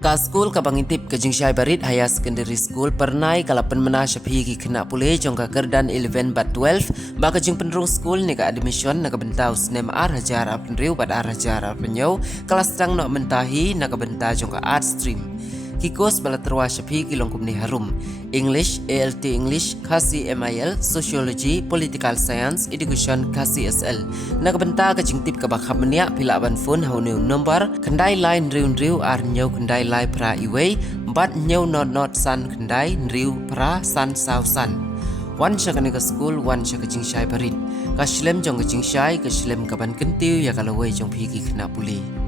Ka school ka pangintip ka jing Shai Barit Higher Secondary School pernai kalapan mena syapi ki kena pulih jong ka kerdan 11 bat 12 baka jing penrung school ni ka admission na ka bentau snem ar hajar apn riu bat ar hajar apn yau kelas tang nok mentahi na ka benta jong ka art stream. Kikos bala terwa syapi ki longkum ni harum English, ALT English, Kasi MIL, Sociology, Political Science, Education, Kasi SL. Nakabenta ka jing tip ka bakhap menia pila ban phone hauniu number kendai line riu ar nyau kendai lai pra iway bat nyau not san kendai riu pra san sau san. Wan syaka ni ka school, wan syaka jing Shai Barit. Ka shlem jong ka jing Shai, ka shlem ka ban kentiu ya kalawai jong pigi kena pulih.